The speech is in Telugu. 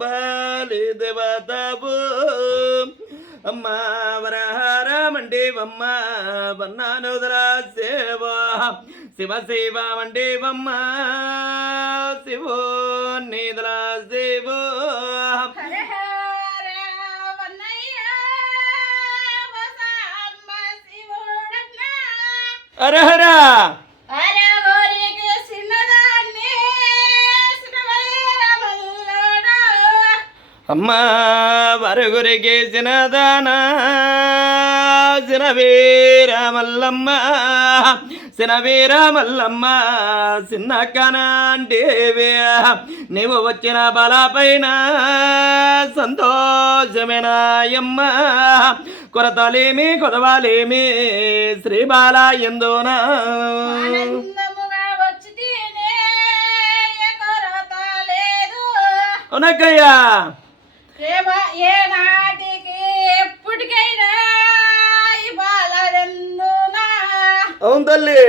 బాలి దేవతావు అమ్మ వరహారమండేవమ్మ వన్నానుదర సేవ శివ సేవ మండేవమ్మ శివో నిదల సేవో అరహరా అమ్మ వరుగురికి సినదానా సినవీర మల్లమ్మ సినవీర మల్లమ్మ సిన్న కనంటేవే నీవు వచ్చిన బలపైన సంతోషమేనాయమ్మ కొరతలేమి కొదవాలేమి శ్రీబాల ఎందునా ఉనకయ్యా ఏ నాటికి ఎప్పటికైనా అవును తల్లి